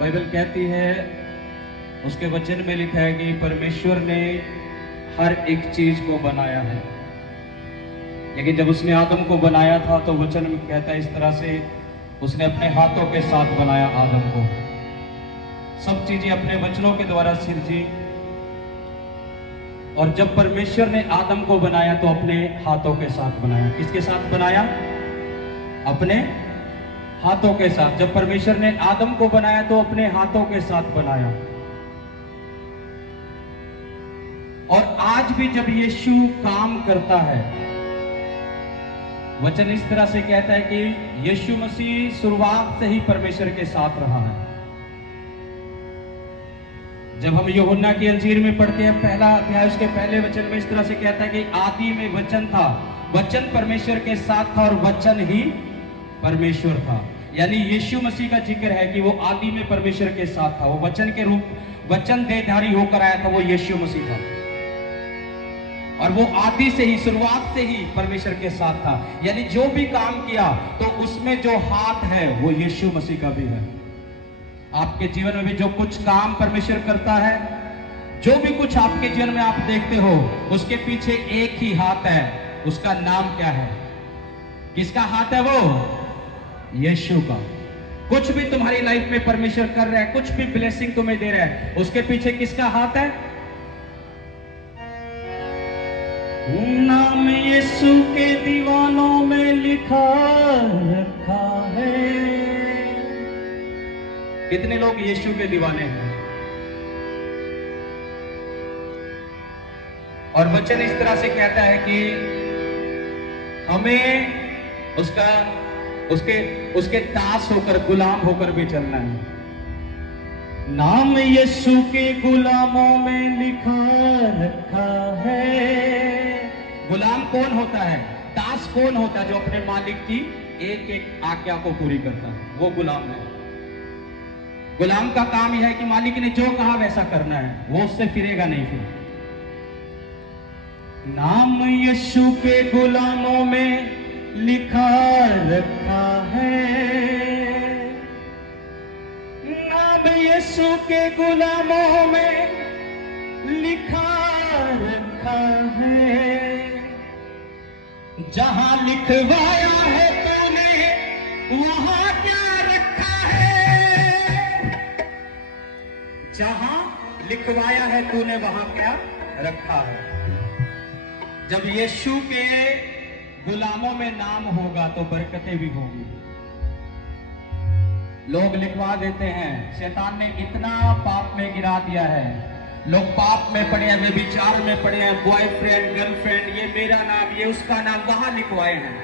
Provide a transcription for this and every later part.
Bible कहती है, उसके वचन में लिखा है कि परमेश्वर ने हर एक चीज को बनाया है। लेकिन जब उसने आदम को बनाया था तो वचन में कहता है इस तरह से, उसने अपने हाथों के साथ बनाया आदम को। सब चीजें अपने वचनों के द्वारा सिरजी। और जब परमेश्वर ने आदम को बनाया तो अपने हाथों के साथ बनाया। किसके साथ बनाया? अपने हाथों के साथ। जब परमेश्वर ने आदम को बनाया तो अपने हाथों के साथ बनाया। और आज भी जब यीशु काम करता है, वचन इस तरह से कहता है कि यीशु मसीह शुरुआत से ही परमेश्वर के साथ रहा है। जब हम यूहन्ना की अंजीर में पढ़ते हैं पहला अध्याय, उसके पहले वचन में इस तरह से कहता है कि आदि में वचन था, वचन परमेश्वर के साथ था और वचन ही परमेश्वर था। यानी यीशु मसीह का जिक्र है कि वो आदि में परमेश्वर के साथ था। वो वचन के रूप, वचन देहधारी होकर आया था, वो यीशु मसीह था। और वो आदि से ही, शुरुआत से ही परमेश्वर के साथ था। यानी जो भी काम किया तो उसमें जो हाथ है वो यीशु मसीह का भी है। आपके जीवन में भी जो कुछ काम परमेश्वर करता है, जो भी कुछ आपके जीवन में आप देखते हो, उसके पीछे एक ही हाथ है। उसका नाम क्या है? किसका हाथ है वो? यीशु का। कुछ भी तुम्हारी लाइफ में परमेश्वर कर रहा है, कुछ भी ब्लेसिंग तुम्हें दे रहा है, उसके पीछे किसका हाथ है? नाम यीशु के दीवानों में लिखा रखा है। कितने लोग यीशु के दीवाने हैं? और वचन इस तरह से कहता है कि हमें उसके दास होकर, गुलाम होकर भी चलना है। नाम यीशु के गुलामों में लिखा रखा है। गुलाम कौन होता है? दास कौन होता है? जो अपने मालिक की एक एक आज्ञा को पूरी करता है, वो गुलाम है। गुलाम का काम यह है कि मालिक ने जो कहा वैसा करना है, वो उससे फिरेगा नहीं। फिर नाम यीशु के गुलामों में लिखा रखा है। नाम यीशु के गुलामों में लिखा रखा है। जहां लिखवाया है तूने वहां क्या रखा है? जहां लिखवाया है तूने वहां क्या रखा है? जब यीशु के गुलामों में नाम होगा तो बरकतें भी होंगी। लोग लिखवा देते हैं, शैतान ने इतना पाप में गिरा दिया है, लोग पाप में पड़े हैं, व्यभिचार में पड़े हैं, बॉयफ्रेंड गर्लफ्रेंड, ये मेरा नाम, ये उसका नाम वहां लिखवाए हैं।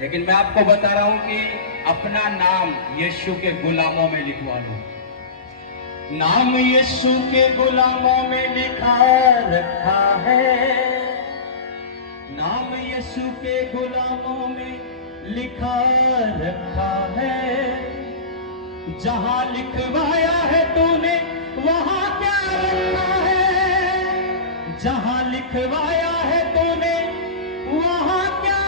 लेकिन मैं आपको बता रहा हूं कि अपना नाम यीशु के गुलामों में लिखवा लो। नाम यीशु के गुलामों में लिखा रखा है। नाम यीशु के गुलामों में लिखा रखा है। जहां लिखवाया है तूने वहां क्या रखा है? जहां लिखवाया है तूने वहां क्या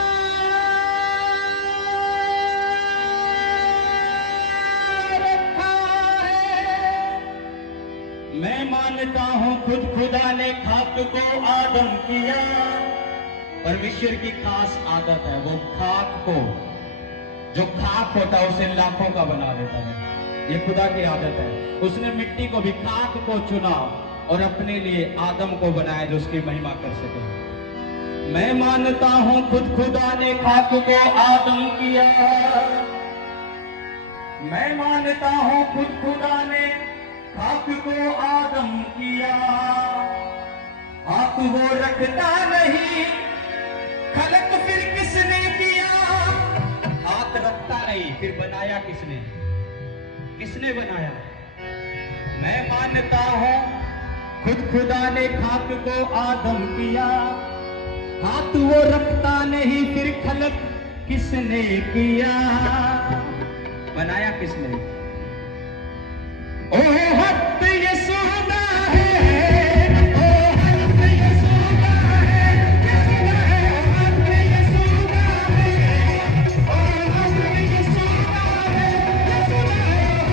रखा है? मैं मानता हूं खुद खुदा ने खाक को आदम किया। परमेश्वर की खास आदत है, वो खाक को, जो खाक होता है उसे लाखों का बना देता है। ये खुदा की आदत है। उसने मिट्टी को भी, खाक को चुना और अपने लिए आदम को बनाया जो उसकी महिमा कर सके। मैं मानता हूं खुद खुदा ने खाक को आदम किया। मैं मानता हूं खुद खुदा ने खाक को आदम किया। हाथ वो रखता नहीं, खलक फिर किसने किया? हाथ रखता नहीं, फिर बनाया किसने? किसने बनाया? मैं मानता हूं खुद खुदा ने खाक को आदम किया। हाथ वो रखता नहीं, फिर खलक किसने किया? बनाया किसने? ओ हद यसूदा है, ओ हद यसूदा है, यसूदा है, ओ हद यसूदा है, ओ हद यसूदा है, यसूदा है, ओ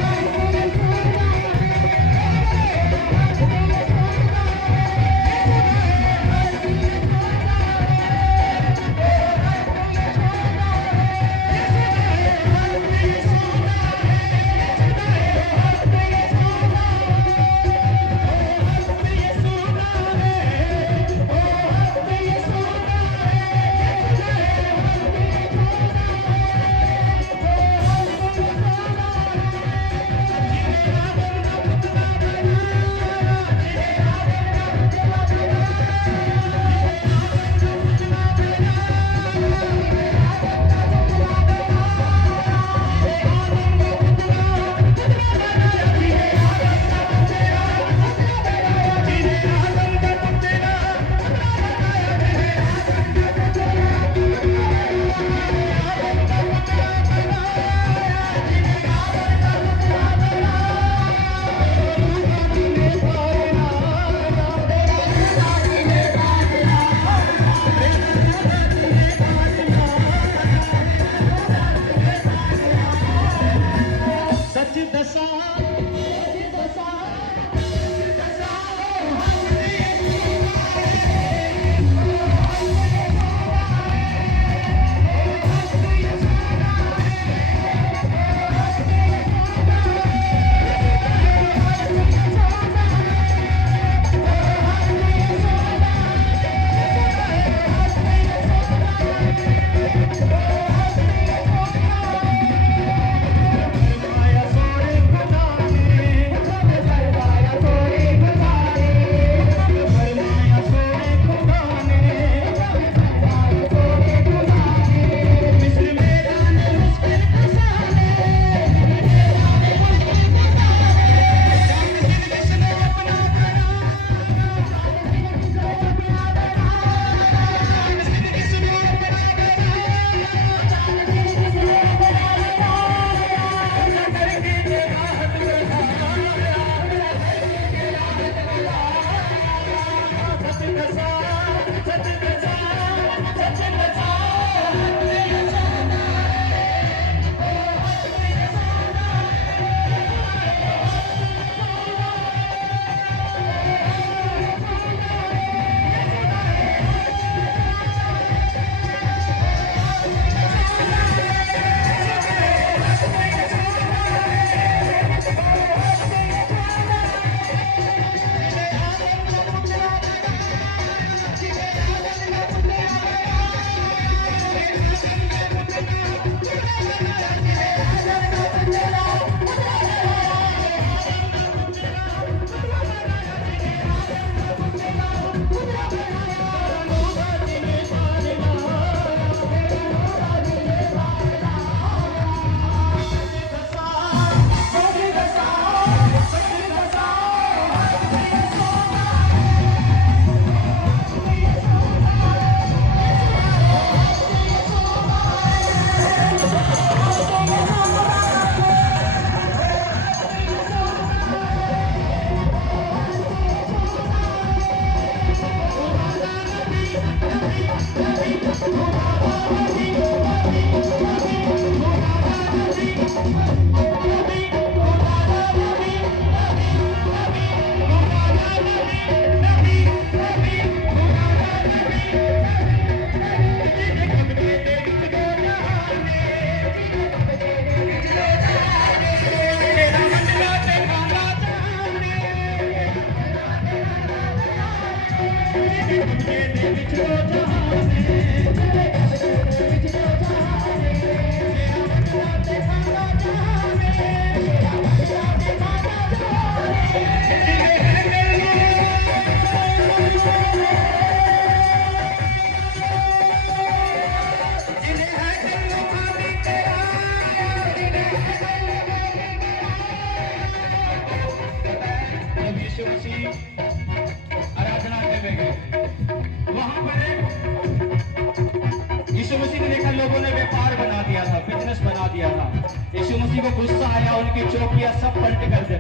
गुस्सा आया, उनकी चौकियां सब पलट कर दे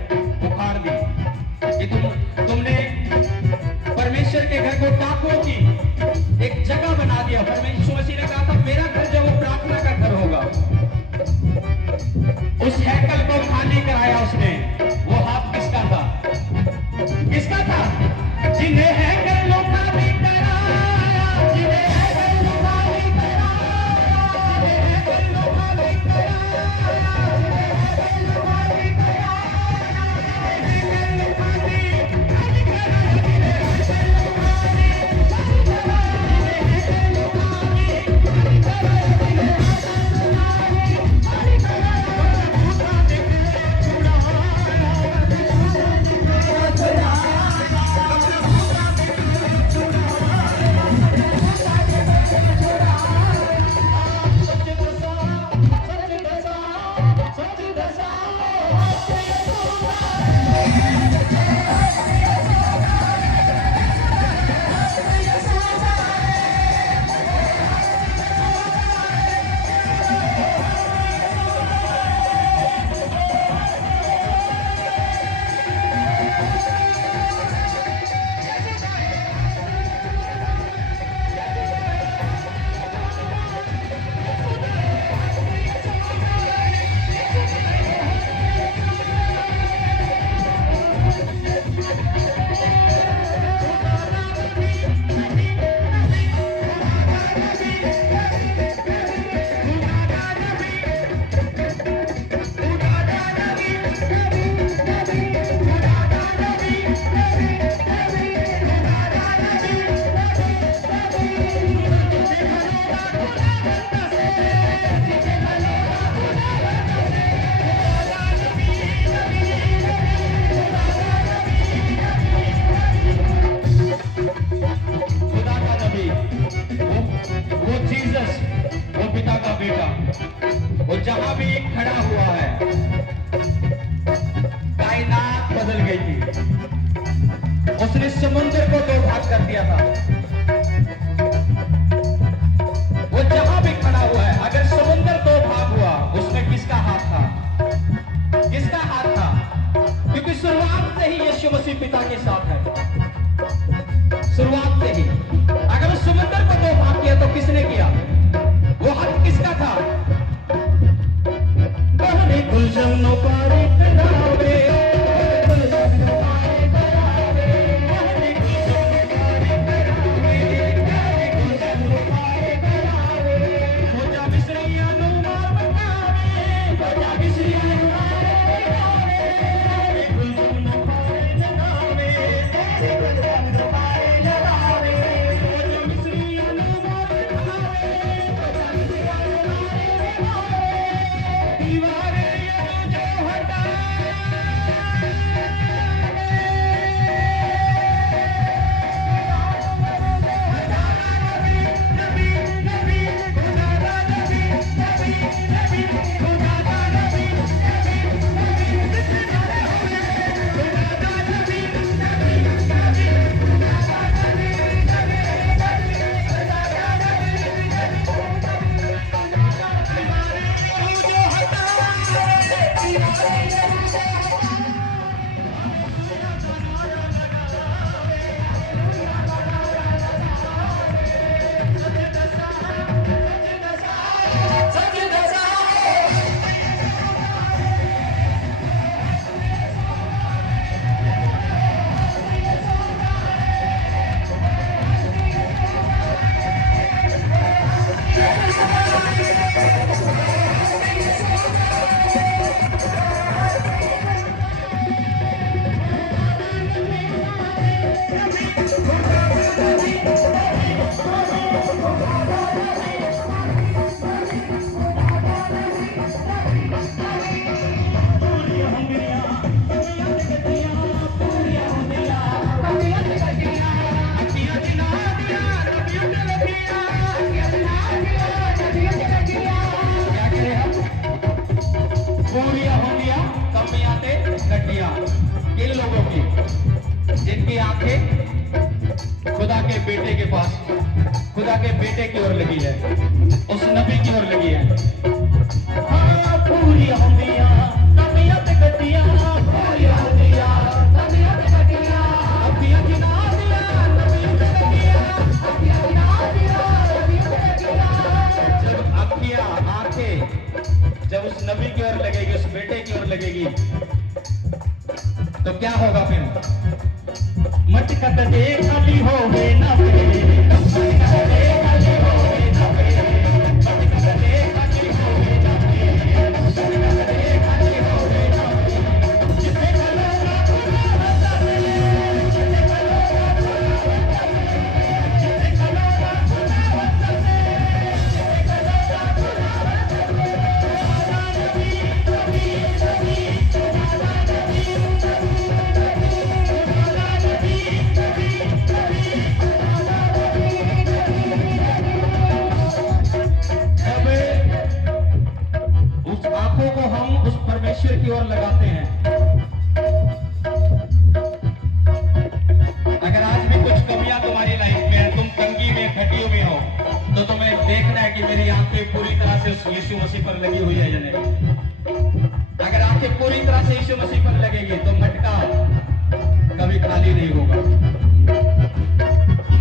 उखाड़ दी कि तुमने परमेश्वर के घर को डाकुओं की एक जगह बना दिया। परमेश्वर मसीह ने कहा था मेरा घर जो वो प्रार्थना का घर होगा। उस हैकल को खाली कराया उसने। वो हाथ किसका था? किसका था? जिन्हें हैकल लोका भी कराया, जिन्हें हैकल लोका भी कराया, जिन्हें हैकल लोका भी कराया, जिन्हें हैकल लोका भी कराया, हैकल लोका भी कराया, जिन्हें हैकल लोका भी कराया, जिन्हें हैकल लोका भी कराया, जिन्हें हैकल लोका भी कराया, भूता दिखे छुड़ाया, वो जहां भी खड़ा हुआ है कायनात बदल गई थी। उसने समुद्र को दो भाग कर दिया था। वो जहां भी खड़ा हुआ है, अगर समुद्र दो भाग हुआ उसमें किसका हाथ था? किसका हाथ था? क्योंकि शुरुआत से ही यीशु मसीह पिता के साथ है। शुरुआत से ही अगर उस समुद्र को दो भाग किया तो किसने किया? वो हाथ किसका था? गुलशन पारी करावे, गुलशन पारी करावे, गुलशन पारी करावे, खोजा मिस्रिया नु मार बनावे, खोजा मिस्रिया नु मार बनावे, गुलशन पारी लगावे, गुलशन पारी लगावे, खोजा मिस्रिया नु मार बनावे, खोजा मिस्रिया नु मार बनावे, दीवार जिनकी आंखें खुदा के बेटे के पास, खुदा के बेटे की ओर लगी है, उस नबी की ओर लगी है। हाँ पूरी होंगी तो क्या होगा फिर? मटकत दे खाली होवे ना पे, मटकत दे खाली होवे ना पे, मटकत दे खाली होवे ना पे, मटकत दे खाली होवे ना पे। जिसे कलोगा खुदा वतन, जिसे कलोगा खुदा वतन, जिसे कलोगा खुदा वतन, जिसे कलोगा खुदा वतन। खुदा नबी नबी नबी, खुदा नबी नबी नबी, खुदा नबी नबी नबी, खुदा नबी नबी। अब उस आंखों को हम उस परमेश्वर की ओर लगाते हैं। अगर आज भी कुछ कमियां तुम्हारी लाइफ में है, तुम तंगी में घटियों में हो, तो तुम्हें देखना है कि मेरी आंखें पूरी तरह से उस यीशु मसीह पर लगी हुई है या नहीं। अगर आंखें पूरी तरह से यीशु मसीह पर लगेगी तो मटका कभी खाली नहीं होगा,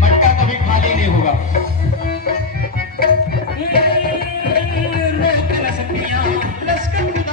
मटका कभी खाली नहीं होगा। रोक न सकिया लश्कर खुदा,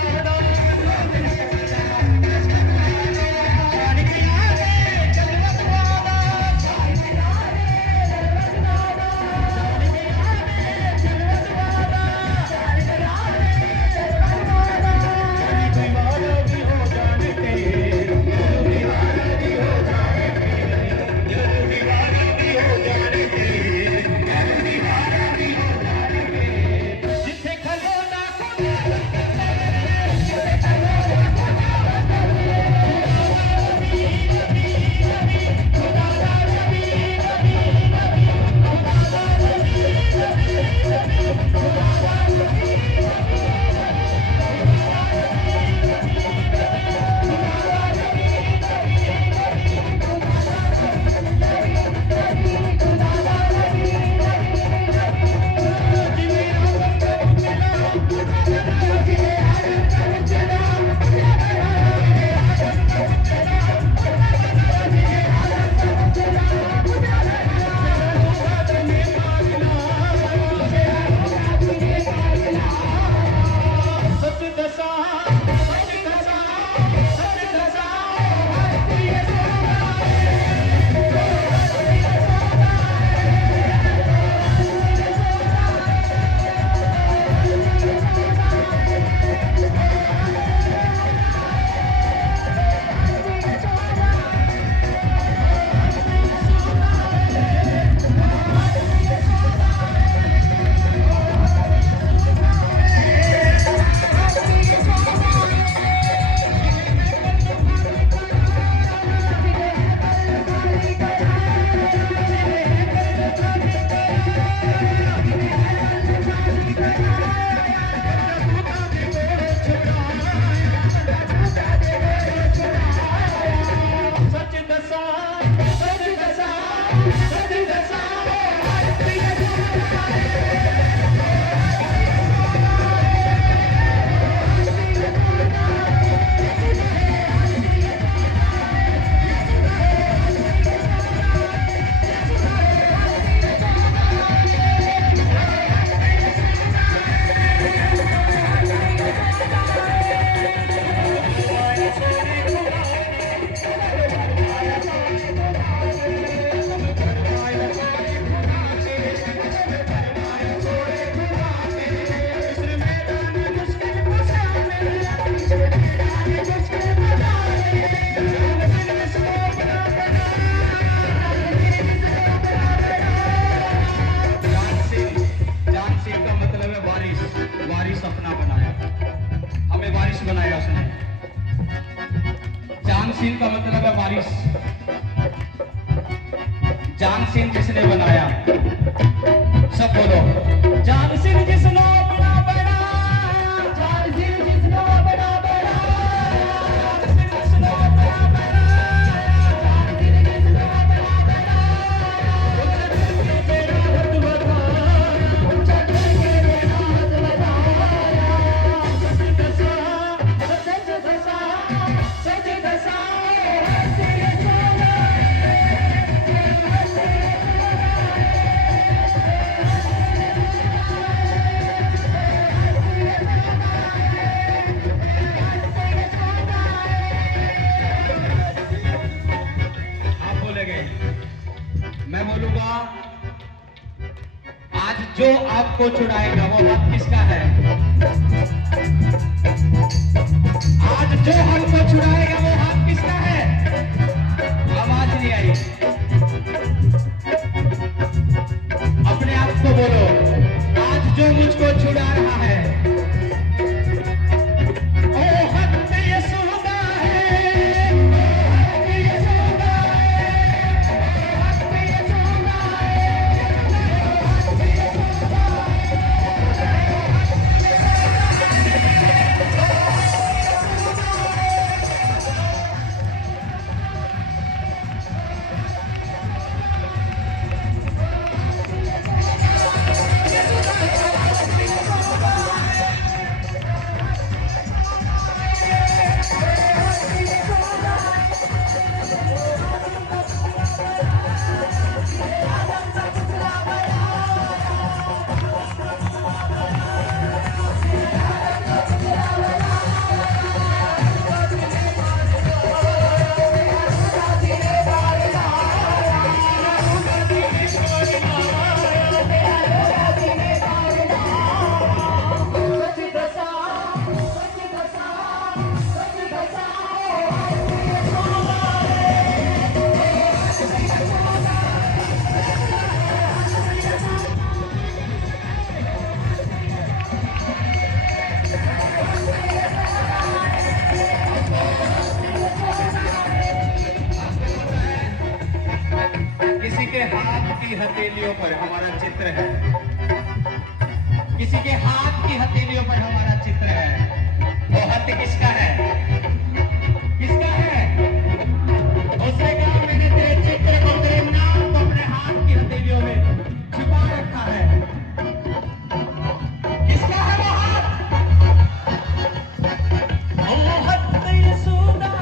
जानशील का मतलब है वारिस। जानशील जिसने बनाया, सब बोलो जानशील जिसने बना बना, जानशील जिसने बना बना, जानशील जिसने बना बना, जानशील जिसने बना बना। मेरा हाथ बताया, चक्कर के हाथ बताया, सच दसा सच दसा सच दसा हुआ। आज जो आपको छुड़ाएगा वो हाथ किसका है? आज जो हमको छुड़ाएगा वो हाथ किसका है? आवाज नहीं आई। अपने आप को बोलो, आज जो मुझको छुड़ा रहा है हथेलियों पर हमारा चित्र है, किसी के हाथ की हथेलियों पर हमारा चित्र है। वो हाथ किसका है? किसका है? उसने कहा मैंने तेरे चित्र को, तेरे नाम को अपने हाथ की हथेलियों में छिपा रखा है। किसका है वो हाथ? वो हाथ यीशुदा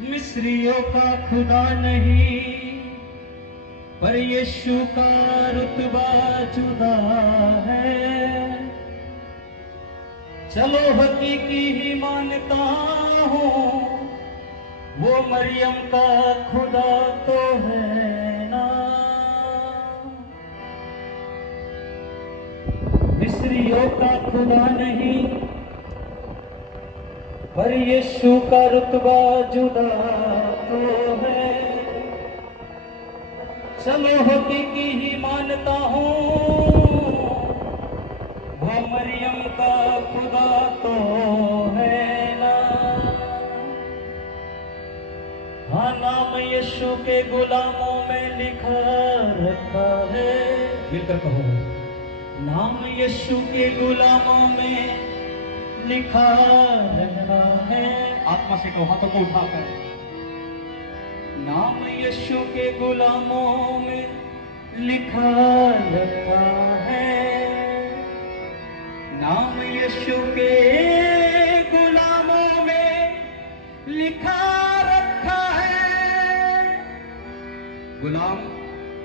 मिस्रियों का खुदा नहीं, पर यीशु का रुतबा जुदा है। चलो हकीकी ही मानता हूँ, वो मरियम का खुदा तो है ना। मिस्रियों का खुदा नहीं, पर यीशु का रुतबा जुदा तो है। चलो हकीकी ही मानता हूँ, वो मरियम का खुदा तो है ना। हाँ, नाम यीशु के गुलामों में लिखा रखा है। मिलकर कहो, नाम यीशु के गुलामों में लिखा रखा है। आत्मा से कहो, हाथों को उठाकर। नाम यीशु के गुलामों में लिखा रखा है। नाम यीशु के गुलामों में लिखा रखा है। गुलाम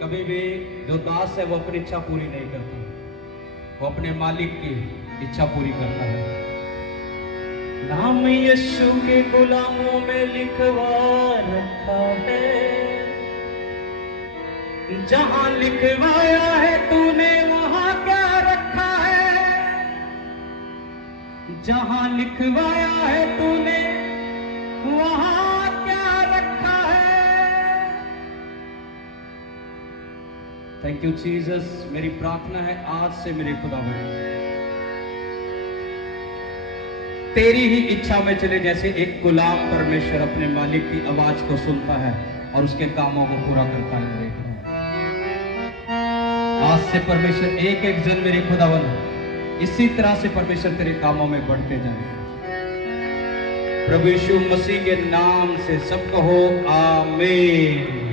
कभी भी जो दास है वो अपनी इच्छा पूरी नहीं करता, वो अपने मालिक की इच्छा पूरी करता है। नाम यीशु के गुलामों में लिखवा रखा है। जहां लिखवाया है तूने वहां क्या जहां लिखवाया है तूने वहां क्या रखा है। Thank you Jesus. मेरी प्रार्थना है आज से मेरे खुदावंद तेरी ही इच्छा में चले, जैसे एक गुलाम परमेश्वर अपने मालिक की आवाज को सुनता है और उसके कामों को पूरा करता है। मेरे आज से परमेश्वर एक एक जन मेरे खुदावंद इसी तरह से परमेश्वर तेरे कामों में बढ़ते जाए। प्रभु यीशु मसीह के नाम से सब कहो आमीन।